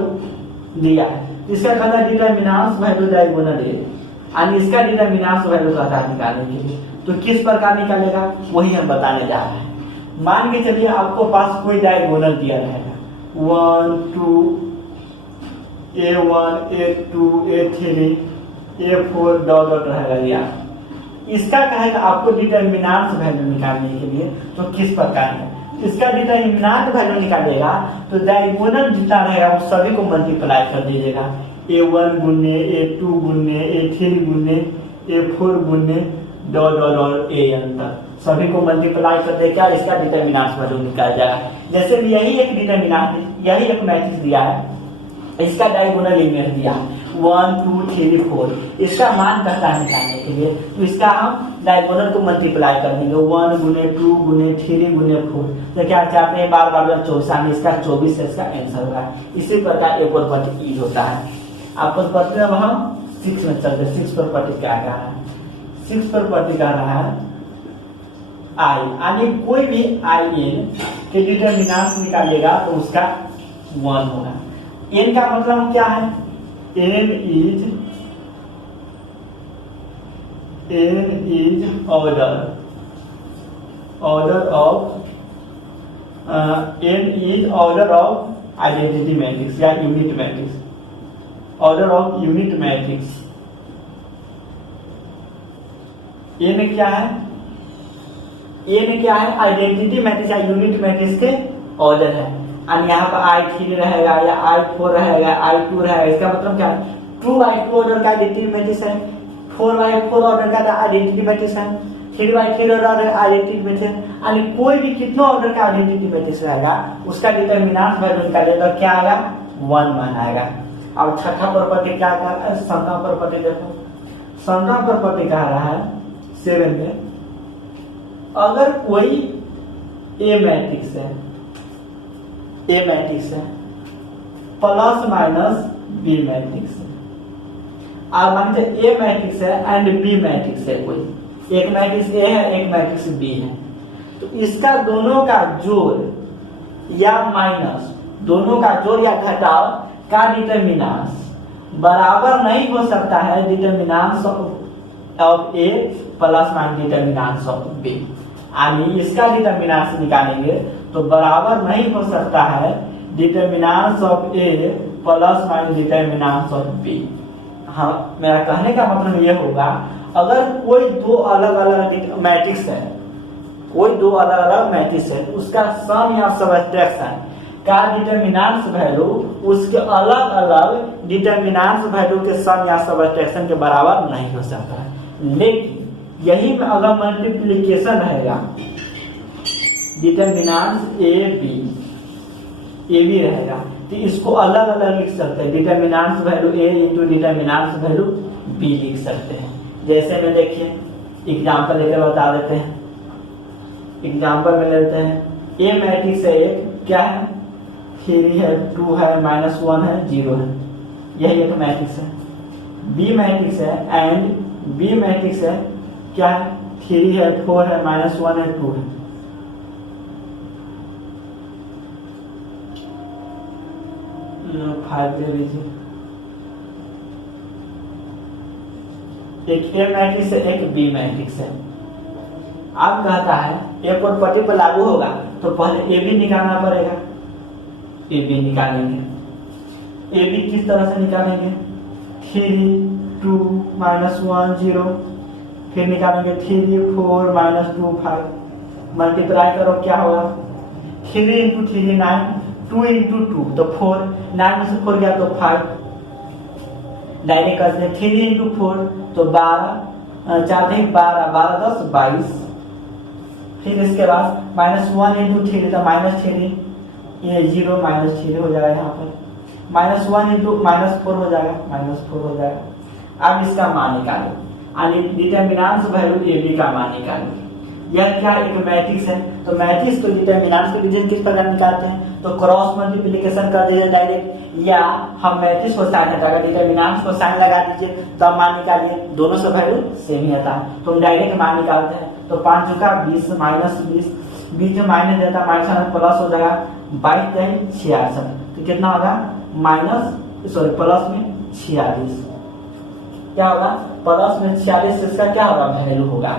दिया है, इसका कहता है डिटर्मिनेंट वैल्यू डायगोनल है, यानी इसका डिटर्मिनेंट वैल्यू कहता है निकालने के लिए। तो किस प्रकार निकालेगा वही हम बताने जा रहे हैं। मान के चलिए आपको पास कोई डायगोनल दिया रहेगा 1 2 A1 A2 A3 A4 dot dot रहेगा दिया। इसका कहेगा आपको डिटर्मिनेंट वैल्यू निकालने के लिए, तो किस प्रकार है, इसका डिटर्मिनेंट वैल्यू निकालेगा तो डायगोनल जितना रहेगा वो सभी को मल्टीप्लाई कर दीजिएगा, A1 गुने A2 गुने A3 गुने A4 गुने डॉट डॉट डॉट AN तक सभी को मल्टीप्लाई कर दे, क्या इसका डिटर्मिनेंट वैल्यू निकाल जाएगा। जैसे यही एक डिटर्मिनेंट, यही एक मैट्रिक्स दिया है, इसका डायगोनल इमेज दिया है, 1 2 3 4, इसका मान कहता है निकालने के लिए। तो इसका हम डायगोनल को मल्टीप्लाई कर देंगे 1 गुने 2 गुने 3 गुने 4, तो क्या चाहते हैं बार बार 24, इसका 24 है इसका आंसर होगा। इसी प्रकार एक और प्रॉपर्टी होता है। आपको पढ़ते हैं हम 6 में चलते, 6 प्रॉपर्टी क्या कह रहा है, 6 प्रॉपर्टी कह रहा है आई, यानी कोई भी आई एन के डिटरमिनेंट निकालिएगा तो उसका 1 होगा। एन का मतलब क्या है, N is order of identity matrix या unit matrix, order of unit matrix. N क्या है, एन क्या है, आइडेंटिटी मैट्रिक्स या यूनिट मैट्रिक्स के ऑर्डर है। और यहाँ पर I3 रहेगा या I4 रहेगा, I2 रहेगा, इसका मतलब क्या है 2x2 ऑर्डर का आइडेंटिटी मैट्रिक्स है, 4x4 ऑर्डर का आइडेंटिटी मैट्रिक्स है, 3x3 ऑर्डर आइडेंटिटी मैट्रिक्स है। यानी कोई भी कितना ऑर्डर का आइडेंटिटी मैट्रिक्स रहेगा उसका डिटरमिनेंट वैल्यू निकालिएगा तो क्या आएगा 1 मान आएगा। अब छठा प्रॉपर्टी क्या कह रहा है, सत्रह प्रॉपर्टी देखो, सत्रह प्रॉपर्टी कह रहा है 7 में, अगर कोई ए मैट्रिक्स है प्लस माइनस बी मैट्रिक्स है, और मान लीजिए ए मैट्रिक्स है एंड बी मैट्रिक्स है, कोई एक मैट्रिक्स ए है एक मैट्रिक्स बी है, तो इसका दोनों का जोड़ या माइनस, दोनों का जोड़ या घटाव का डिटरमिनेंट बराबर नहीं हो सकता है determinant of A plus minus determinant of B. यानी इसका डिटरमिनेंट निकालेंगे तो बराबर नहीं हो सकता है determinant of A plus minus determinant of B. हाँ, मेरा कहने का मतलब ये होगा, अगर कोई दो अलग अलग मैट्रिक्स है, कोई दो अलग अलग मैट्रिक्स है, उसका सम या सब्ट्रैक्शन का डिटरमिनेंट वैल्यू उसके अलग अलग डिटरमिनेंट वैल्यू के सम या सब्ट्रैक्शन के बराबर नहीं हो सकता है। लेकिन यही में अगर मल्टीप्लिकेशन रहेगा, डिटरमिनेंट ए बी रहेगा, तो इसको अलग अलग लिख सकते हैं, डिटरमिनेंट वैल्यू ए इंटू डिटरमिनेंट वैल्यू बी लिख सकते हैं। जैसे में देखिए एग्जाम्पल लेकर बता देते हैं, एग्जाम्पल में लेते हैं ए मैट्रिक्स है, एक क्या है 3 है 2 है -1 है 0 है, यही एक मैट्रिक्स है। बी मैट्रिक्स है एंड बी मैट्रिक्स है क्या है 3 है 4 है -1 है 2 है। फाइव दे लीजिए, एक ए मैट्रिक्स है एक बी मैट्रिक्स है। अब कहता है ए प्रॉपर्टी पर लागू होगा तो पहले ए बी निकालना पड़ेगा, ए बी निकालेंगे। ए बी किस तरह से निकालेंगे 3 2 -1 0, फिर निकालेंगे 3 4 -2 5, मल्टीप्लाई करो क्या होगा 3 इंटू 3 9, 2 इंटू 2 तो 4, 9 में से 4 गया तो 5, डायरेक्ट करते हैं 3 इंटू 4 तो 12, 4 12 12 10 22, फिर इसके बाद -1 इंटू 3 तो -3, ये 0 -3 हो जाएगा, यहाँ पर -1 इंटू -4 हो जाएगा, -4 हो जाएगा। अब इसका मान निकालें, डिटरमिनेंट वैल्यू ए बी का मान निकालेंगे। यह क्या एक मैट्रिक्स है, तो मैट्रिक्स को डिटरमिनेंट के डिवीजन किस प्रकार निकालते हैं, तो क्रॉस मल्टीप्लिकेशन कर दीजिए डायरेक्ट, या हम मैट्रिक्स को साइन हटाकर डिटरमिनेंट को साइन लगा दीजिए तब मान निकालिए, दोनों से वैल्यू सेम ही आता है, तो हम डायरेक्ट मान निकालते हैं। तो 5 का 20 -20, बीच में माइनस देता माइनस प्लस हो जाएगा 22 66, तो कितना होगा प्लस में 46, क्या होगा प्लस में 46, इसका क्या होगा वैल्यू होगा।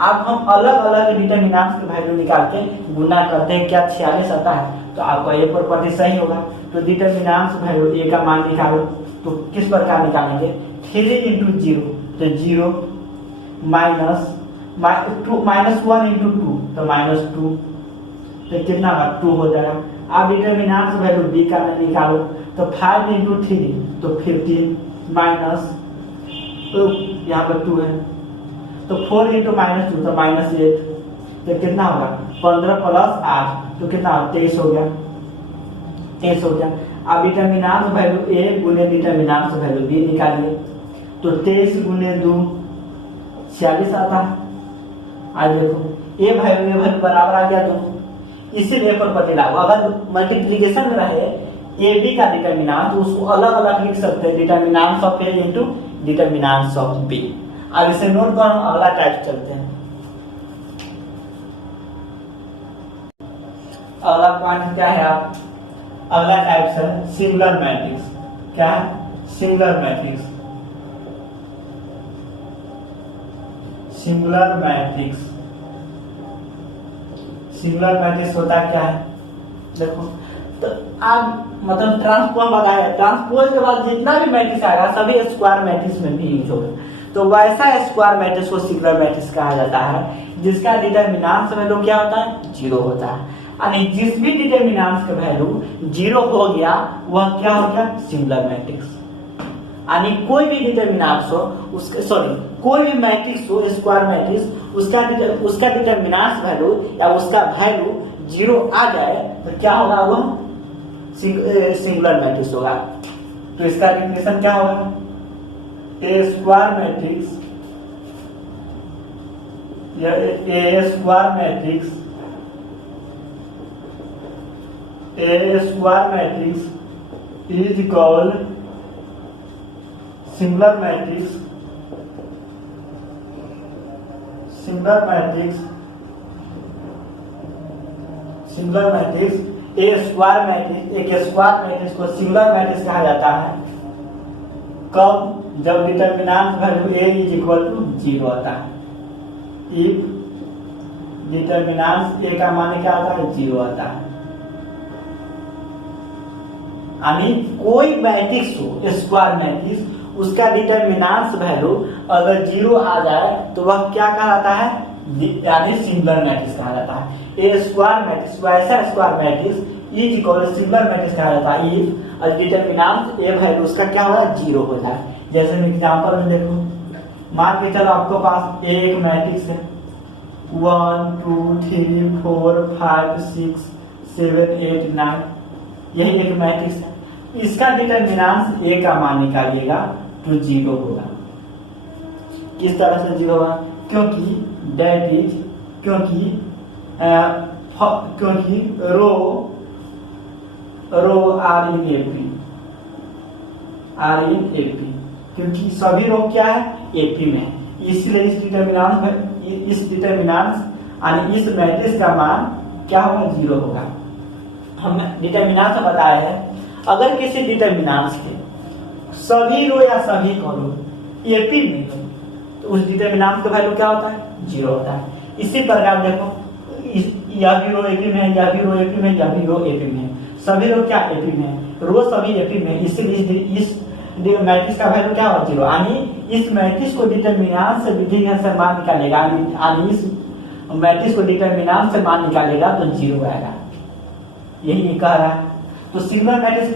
अब हम अलग अलग डिटरमिनेंट की वैल्यू निकाल के गुना करते हैं, क्या 46 आता है, तो आपका ये प्रॉपर्टी सही होगा। तो डिटरमिनेंट वैल्यू ए का मान निकालो, तो किस प्रकार निकालेंगे 3 इंटू 0 तो 0 -1 इंटू 2 तो -2, तो कितना होगा 2 हो जाएगा। अब डिटरमिनेंट वैल्यू बी का निकालो, तो 5 इंटू 3 तो 15 माइनस, तो यहाँ पर 2 है, तो 4 इंटू -2 तो -8, तो कितना होगा 15 + 8 तो कितना 23 हो गया, 23 हो गया। अब डिटर्मिनांट वैल्यू ए गुने डिटर्मिनांट वैल्यू बी निकालिए, तो 23 गुने 2 46 आता है। आज देखो ए वैल्यू बराबर आ गया 2, इसीलिए प्रॉपर्टी लागू। अगर मल्टीप्लिकेशन में रहे ए बी का डिटर्मिनांट तो उसको अलग अलग लिख सकते हैं, determinants of A into determinants of B. अब इसे नोट करो, अगला टाइप चलते हैं। अगला पॉइंट क्या है, आप अगला टाइप है सिंगुलर मैट्रिक्स। क्या है? Singular matrix. Singular matrix, singular matrix होता क्या है? देखो तो आप मतलब ट्रांसपोज बताया, ट्रांसपोज के बाद जितना भी मैट्रिक्स आएगा सभी स्क्वायर मैट्रिक्स में भी यूज होगा, तो वैसा स्क्वायर मैट्रिक्स को सिंगुलर मैट्रिक्स कहा जाता है जिसका डिटर्मिनेंट वैल्यू क्या होता है? 0 होता है। यानी जिस भी डिटर्मिनेंट का वैल्यू 0 हो गया वह क्या हो गया? Singular matrix. यानी कोई भी डिटर्मिनेंट हो उसके कोई भी मैट्रिक्स हो स्क्वायर मैट्रिक्स, उसका डिटर्मिनेंट वैल्यू या उसका वैल्यू 0 आ जाए तो क्या होगा? वह सिंगुलर मैट्रिक्स होगा। तो इसका डेफिनेशन क्या होगा? ए स्क्वायर मैट्रिक्स या a square matrix, a square matrix is equal singular matrix, singular matrix, singular matrix a square matrix, एक स्क्वायर मैट्रिक्स को सिंगुलर मैट्रिक्स कहा जाता है कब? जब determinant value A is equal to 0 होता है। इफ डिटर्मिनेंट ए का मान क्या आता है? 0 आता है। यानी कोई मैट्रिक्स हो स्क्वायर मैट्रिक्स, उसका डिटर्मिनेंट वैल्यू अगर 0 आ जाए तो वह क्या कहलाता है? यानी सिंगुलर मैट्रिक्स कहा जाता है। ए स्क्वायर मैट्रिक्स वैसा square matrix is equal singular matrix कहा जाता है इफ डिटर्मिनेंट ए वैल्यू उसका क्या होगा? 0 हो जाए। जैसे मैं एग्जांपल में देखो, मान के चलो आपको पास एक मैट्रिक्स है 1 2 3 4 5 6 7 8 9, यही एक मैट्रिक्स है। इसका डिटर्मिनेंट ए का मान निकालिएगा तो 0 होगा। किस तरह से 0 होगा? क्योंकि दैट इज क्योंकि रो आर इन एपी, क्योंकि सभी रो क्या है? एपी में है। इसलिए इस डिटर्मिनेंट यानी इस मैट्रिक्स का मान क्या होगा? 0 होगा। हम डिटर्मिनेंट बताया है, अगर किसी डिटर्मिनेंट के सभी रो या सभी कॉलम एपी में हो तो उस डिटर्मिनेंट का वैल्यू क्या होता है? 0 होता है। इसी प्रकार देखो, यह भी रो एपी में है, यह भी रो एपी में, यह भी रो एपी में है, सभी रो क्या? एपी में है, रो सभी एपी में, इसलिए इस मैट्रिक्स का वैल्यू क्या होगा? 0। यानी इस मैट्रिक्स को डिटर्मिनेंट से विधि से मान निकालेगा, यानी इस मैट्रिक्स को डिटर्मिनेंट से मान निकालेगा तो 0 आएगा। यही कह रहा है। तो सिंगुलर मैट्रिक्स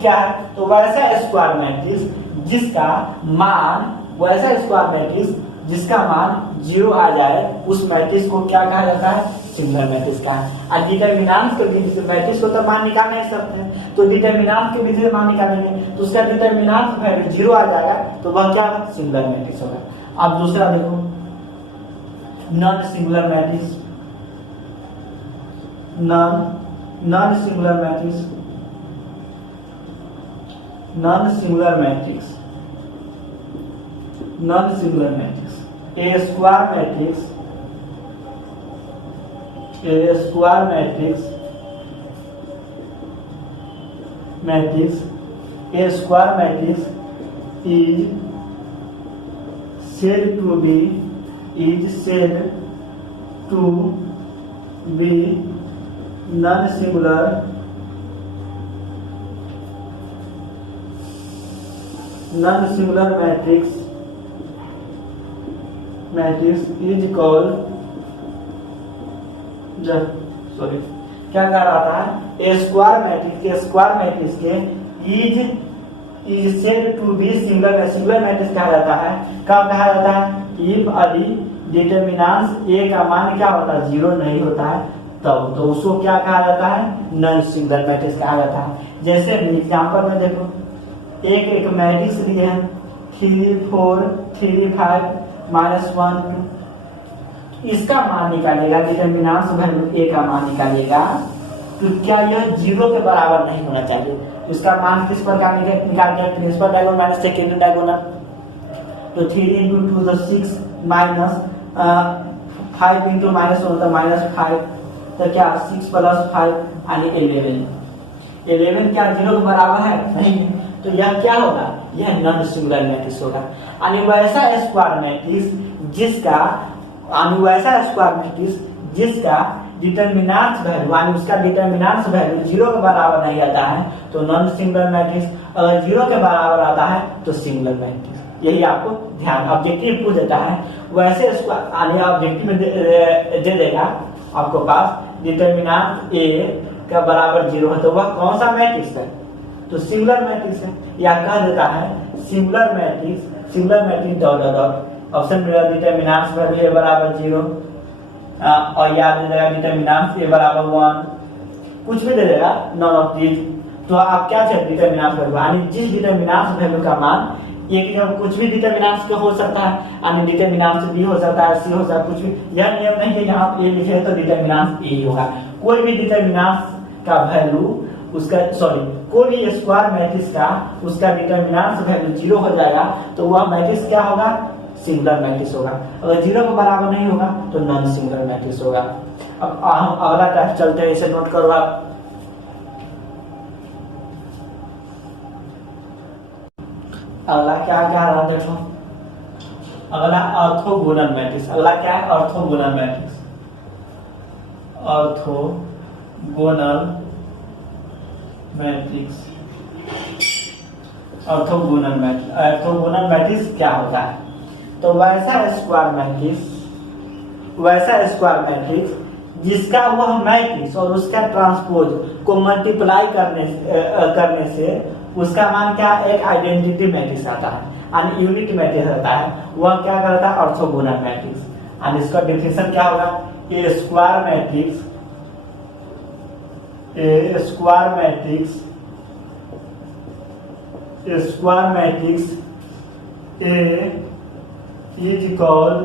क्या है? तो वैसा स्क्वायर मैट्रिक्स जिसका मान, वैसा स्क्वायर मैट्रिक्स जिसका मान 0 आ जाए उस मैट्रिक्स को क्या कहा जाता है? सिंगुलर मैट्रिक्स का है। और डिटर्मिनेंट के मैट्रिक्स को तो मान निकाल नहीं सकते, तो डिटर्मिनेंट के विधि से मान निकालेंगे तो उसका डिटर्मिनेंट वैल्यू 0 आ जाएगा तो वह क्या होगा? सिंगुलर मैट्रिक्स होगा। अब दूसरा देखो, non singular matrix, non singular matrix, non singular matrix, non singular matrix a square matrix, a square matrix, a square matrix is said to be non-singular matrix is called क्या कह रहा था? A square matrix के is said to be singular matrix कहा जाता है। कब कहा जाता है? इफ यदि डिटर्मिनेंट ए का मान क्या होता है? 0 नहीं होता है तब तो उसको क्या कहा जाता है, नॉन सिंगुलर मैट्रिक्स कहा जाता है। जैसे एग्जांपल में देखो, एक मैट्रिक्स लिए हैं 3 4 3 5 -1 2, इसका मान निकालेगा, डिटरमिनेंट वैल्यू ए का मान निकालिएगा, तो क्या यह 0 के बराबर नहीं होना चाहिए। इसका मान किस प्रकार निकाल के, principal diagonal minus secondary diagonal, तो 3 × 2 तो 6 माइनस 5 × -1 तो -5, तो क्या 6 + 5 यानी 11 क्या 0 के बराबर है, नहीं। तो यह क्या होगा, यह नॉन सिंगुलर मैट्रिक्स होगा। यानी वैसा स्क्वायर मैट्रिक्स जिसका डिटरमिनेंट वैल्यू यानी उसका डिटरमिनेंट वैल्यू 0 के बराबर नहीं आता है तो नॉन सिंगुलर मैट्रिक्स, अगर 0 के बराबर आता है तो सिंगुलर मैट्रिक्स। यही आपको ध्यान, ऑब्जेक्टिव पूछ देता है वैसे स्क्वायर, ऑब्जेक्टिव में दे देगा आपको पास डिटरमिनेंट ए का बराबर 0 है तो वह कौन सा मैट्रिक्स है, तो सिंगुलर मैट्रिक्स है। या कह देता है singular matrix dot dot option में डिटरमिनेंट वैल्यू ए बराबर 0 और याद दे देगा डिटरमिनेंट ए बराबर 1, कुछ भी दे देगा नॉन ऑफ दिस। तो आप क्या चाहिए, डिटरमिनेंट वैल्यू यानी जिस डिटरमिनेंट वैल्यू का मान एक जब कुछ भी डिटरमिनेंट हो सकता है, यानी डिटरमिनेंट बी हो सकता है, सी हो सकता है, कुछ भी। यह नियम नहीं है यहाँ पे लिखे है तो डिटरमिनेंट ए होगा। कोई भी डिटरमिनेंट का वैल्यू उसका कोई भी स्क्वायर मैट्रिक्स का उसका डिटरमिनेंट वैल्यू 0 हो जाएगा तो वह मैट्रिक्स क्या होगा, सिंगुलर मैट्रिक्स होगा। अगर 0 के बराबर नहीं होगा तो नॉन सिंगुलर मैट्रिक्स होगा। अब हम अगला टाइप चलते हैं, इसे नोट करो आप। अगला क्या रहा देखो, अगला ऑर्थोगोनल मैट्रिक्स। अगला क्या है, ऑर्थोगोनल मैट्रिक्स। ऑर्थोगोनल मैट्रिक्स क्या होता है, तो वैसा स्क्वायर मैट्रिक्स जिसका वह मैट्रिक्स और उसका ट्रांसपोज को मल्टीप्लाई करने से उसका मान क्या, एक आइडेंटिटी मैट्रिक्स आता है, यानी यूनिट मैट्रिक्स आता है, वह क्या करता है, ऑर्थोगोनल मैट्रिक्स। यानी इसका डेफिनेशन क्या होगा, a square matrix A is called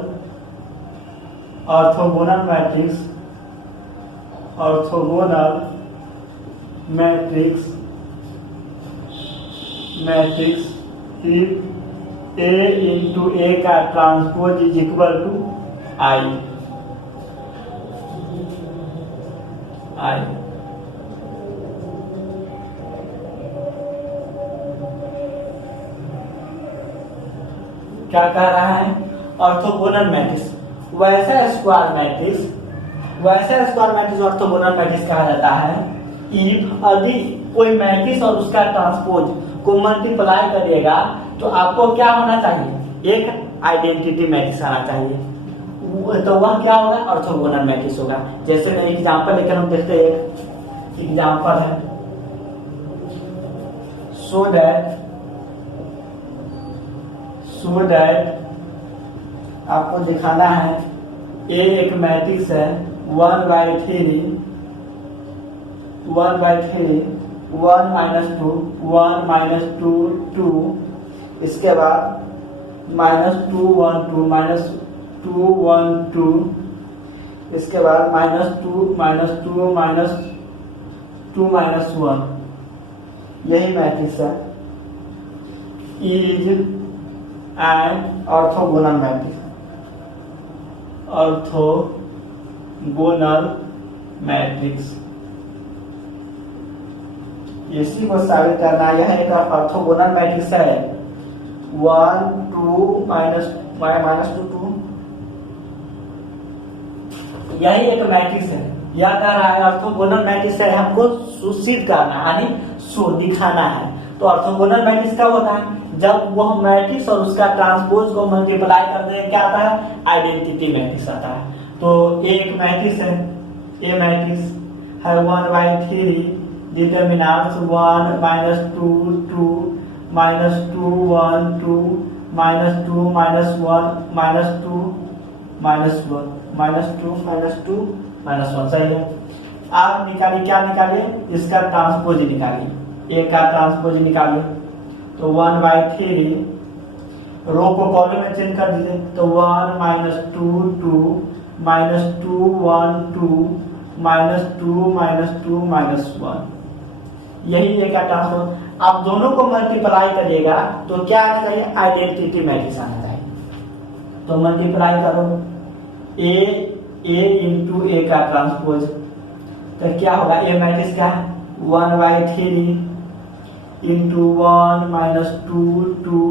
orthogonal matrix if A into A का transpose is equal to I। क्या कह रहा है, ऑर्थोगोनल मैट्रिक्स वैसा स्क्वायर मैट्रिक्स ऑर्थोगोनल मैट्रिक्स कहा जाता है इफ यदि कोई मैट्रिक्स और उसका ट्रांसपोज को मल्टीप्लाई करिएगा तो आपको क्या होना चाहिए, एक आइडेंटिटी मैट्रिक्स आना चाहिए, तो वह क्या होगा, ऑर्थोगोनल मैट्रिक्स होगा। जैसे मैं एग्जांपल लेकर हम देखते हैं, एक एग्जांपल है, सो दैट आपको दिखाना है ए एक मैट्रिक्स है 1/3 1 -2 2, इसके बाद -2 1 2 -2 1 2, इसके बाद -2 -2 -2 -1, यही मैट्रिक्स है, इज एन ऑर्थोगोनल मैट्रिक्स। इसी को साबित करना, यह एक ऑर्थोगोनल मैट्रिक्स है 1 2 -2 2, यही एक मैट्रिक्स है। यह कह रहा है ऑर्थोगोनल मैट्रिक्स है, हमको सुसिद्ध करना यानी दिखाना है। तो ऑर्थोगोनल मैट्रिक्स कब होता है, जब वह मैट्रिक्स और उसका ट्रांसपोज को मल्टीप्लाई कर दे, क्या आता है, आइडेंटिटी मैट्रिक्स आता है। तो एक मैट्रिक्स है, ए मैट्रिक्स है 1/3 डिटरमिनेंट्स 1 -2 2 -2 1 2 -2 -1 -2 -1 -2 -2 -1, सही है। आप निकालिए, क्या निकालिए, इसका ट्रांसपोज निकालिए, ए का ट्रांसपोज निकालिए। तो 1/3 रो को कॉलम में चेंज कर दीजिए। तो 1 - 2 2 -2 1 2 -2 -2 -1, यही ए का ट्रांसपोज। आप दोनों को मल्टीप्लाई करिएगा तो क्या आना चाहिए, आइडेंटिटी मैट्रिक्स आना चाहिए। तो मल्टीप्लाई करो ए इंटू ए का ट्रांसपोज, तो क्या होगा, ए मैट्रिक्स क्या है, 1/3 इंटू 1 -2 2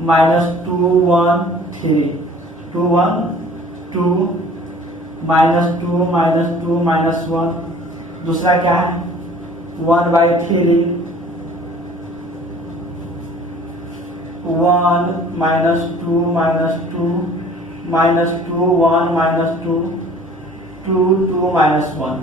-2 1 3 2 1 2 -2 -2 -1। दूसरा क्या है, 1/3 1 -2 -2 -2 1 -2 2 2 -1।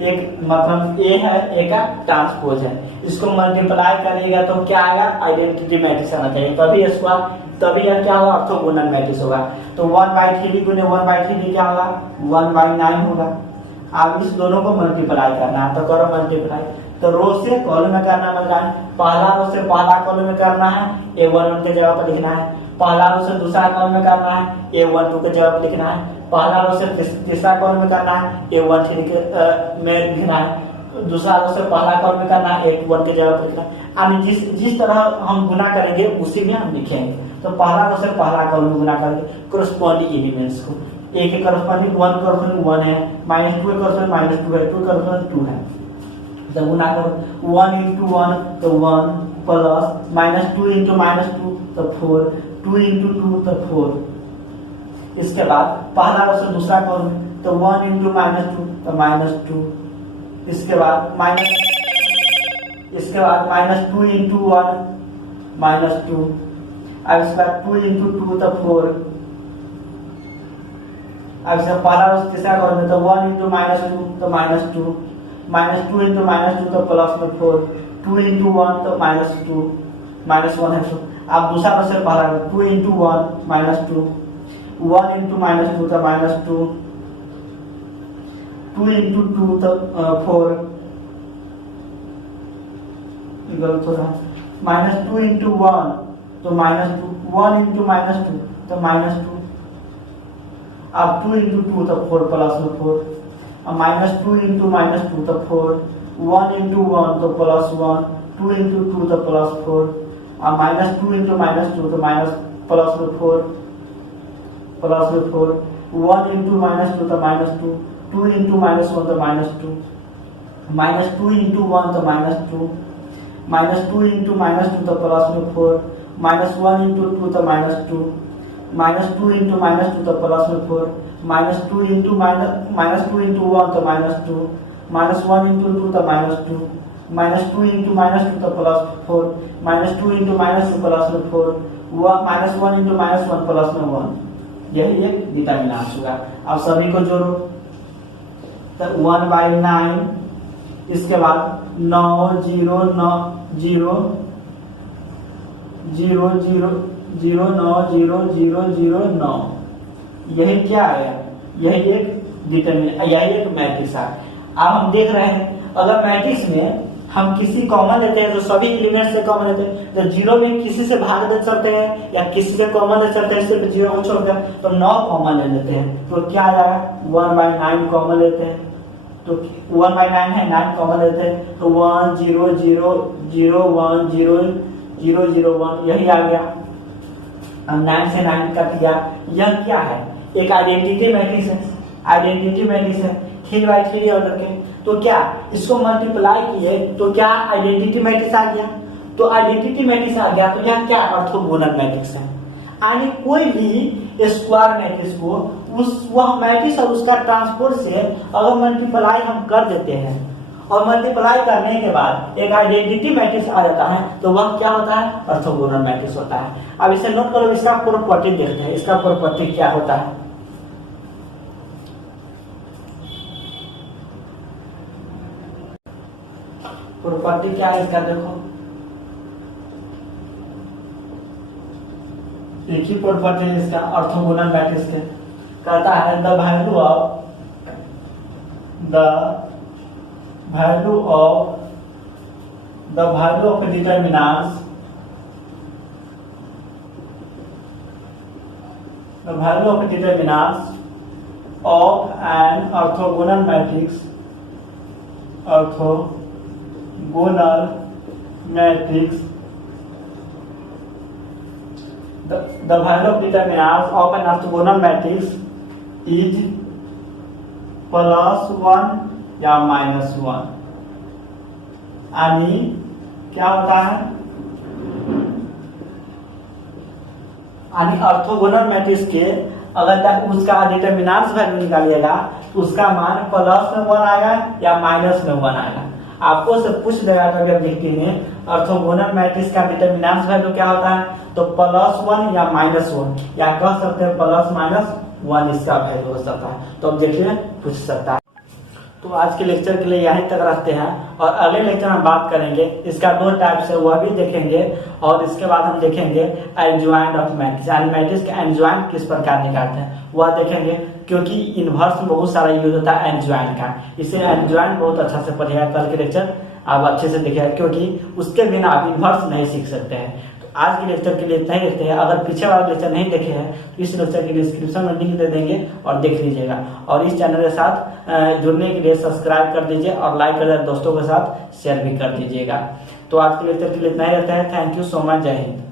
एक मतलब ए है, ए का ट्रांसपोज है। इसको मल्टीप्लाई करिएगा तो क्या आएगा, आइडेंटिटी मैट्रिक्स आना चाहिए, तभी स्क्वायर, तभी यह क्या होगा, ऑर्थोगोनल मैट्रिक्स होगा। तो 1/3 गुने 1/3 क्या होगा, 1/9 होगा। अब इस दोनों को मल्टीप्लाई करना है, तो करो मल्टीप्लाई। तो रो से कॉलम में करना है, पहला रो से पहला कॉलम में करना है, A11 के जगह पर लिखना है। पहला रो से दूसरा कॉलम में करना है, A12 के जगह पर लिखना है। पहला रो से तीसरा कॉलम में करना है, A13 के में लिखना है। दूसरा रो से पहला कॉलम में करना है, A21 के जगह पर लिखना है। अब जिस तरह हम गुना करेंगे उसी में हम लिखेंगे। तो पहला रो से पहला कॉलम में गुना करेंगे कोरस्पॉन्डिंग एलिमेंट्स को। ए के कोरस्पॉन्डिंग 1 कोरस्पॉन्डिंग 1 है, -2 के कोरस्पॉन्डिंग -2 है, 2 के कोरस्पॉन्डिंग 2 है। तो गुना करो 1 × 1 तो 1 प्लस -2 × -2 तो 4, 2 × 2 तो 4। इसके बाद पहला रो से दूसरा कॉलम, तो 1 × -2 तो -2। इसके बाद -2 × 1 -2। अब इसके बाद 2 × 2 तो 4। अब इसका पहला रो से तीसरा कॉलम, तो 1 × -2 तो -2, -2 × -2 तो प्लस में 4, 2 × 1 तो -2 -1 है। अब दूसरा रो से पहला 2 × 1 -2, 1 × -2 तो -2, 2 × 2 तो 4, गलत हो रहा है, -2 × 1 तो -2, 1 × -2 तो -2। अब 2 × 2 तो 4 प्लस में 4, अब -2 × -2 तो 4, 1 × 1 तो +1, 2 × 2 तो +4, अब -2 × -2 तो प्लस में 4, 1 × -2 तो -2, 2 × -1 तो -2, -2 × 1 तो -2, -2 × 1 तो -2, -2 × -2 तो +4, -1 × 2 तो -2, -2 × -2 तो +4, -2 × -2 तो +2, -2 × 1 तो -2, -2 × 2 तो +4, -2 × -2 +4, -1 × -1 यही एक डिटरमिनेंट होगा। अब सभी को जोड़ो, तो 1/9, इसके बाद 9 0 9 0 0 0 0 9 0 0 0 9, यही क्या है, यही एक डिटरमिनेंट, यही एक मैट्रिक्स है। अब हम देख रहे हैं अगर मैट्रिक्स में हम किसी कॉमन लेते हैं तो सभी एलिमेंट से कॉमन लेते हैं, तो 0 में किसी से भाग दे सकते हैं या किसी से कॉमन ले सकते हैं, सिर्फ 0 को छोड़कर, तो 9 कॉमन ले लेते हैं। तो क्या आ जाएगा, 1/9 कॉमन लेते हैं, तो 1/9 है, 9 कॉमन लेते हैं, तो 1 0 0 0 1 0 0 0 1, यही आ गया। अब 9 से 9 कट गया। यह क्या है, एक आइडेंटिटी मैट्रिक्स है, आइडेंटिटी मैट्रिक्स है 3/3 ऑर्डर के। तो क्या इसको मल्टीप्लाई किए तो क्या आइडेंटिटी मैट्रिक्स आ गया, तो आइडेंटिटी मैट्रिक्स आ गया, तो यह क्या ऑर्थोगोनल मैट्रिक्स है। यानी कोई भी स्क्वायर मैट्रिक्स को वह मैट्रिक्स और उसका ट्रांसपोज से अगर मल्टीप्लाई हम कर देते हैं और मल्टीप्लाई करने के बाद एक आइडेंटिटी मैट्रिक्स आ जाता है, तो वह क्या होता है, ऑर्थोगोनल मैट्रिक्स होता है। अब इसे नोट करो, इसका प्रॉपर्टी देखते हैं, इसका प्रॉपर्टी क्या होता है। प्रॉपर्टी क्या है इसका, देखो एक ही प्रॉपर्टी इसका ऑर्थोगोनल मैट्रिक्स के, कहता है the value of the value of determinants of an orthogonal matrix the value of determinants of an orthogonal matrix is +1 या -1। यानी क्या होता है, यानी ऑर्थोगोनल मैट्रिक्स के अगर उसका डिटरमिनेंट्स वैल्यू निकालिएगा तो उसका मान +1 आएगा या -1 आएगा। आपको से पूछ देगा कभी ऑब्जेक्टिव में ऑर्थोगोनल मैट्रिक्स का डिटरमिनेंट्स वैल्यू क्या होता है, तो +1 या -1, या कह सकते हैं +-1 इसका वैल्यू हो सकता है। तो ऑब्जेक्टिव में पूछ सकता है। तो आज के लेक्चर के लिए यहीं तक रखते हैं, और अगले लेक्चर में बात करेंगे इसका 2 टाइप्स है वह भी देखेंगे, और इसके बाद हम देखेंगे एडजॉइंट ऑफ मैट्रिक्स, यानी मैट्रिक्स का एडजॉइंट किस प्रकार निकालते हैं वह देखेंगे, क्योंकि इनवर्स में बहुत सारा यूज होता है एडजॉइंट का। इसे एडजॉइंट बहुत अच्छा से पढ़िएगा, कल के लेक्चर आप अच्छे से देखिएगा, क्योंकि उसके बिना आप इनवर्स नहीं सीख सकते हैं। आज के लेक्चर के लिए इतना ही रखते हैं। अगर पीछे वाला लेक्चर नहीं देखे हैं तो इस लेक्चर के डिस्क्रिप्शन में लिंक दे देंगे और देख लीजिएगा, और इस चैनल के साथ जुड़ने के लिए सब्सक्राइब कर दीजिए और लाइक कर दोस्तों के साथ शेयर भी कर दीजिएगा। तो आज के लेक्चर के लिए इतना ही रहता है। Thank you so much. जय हिंद।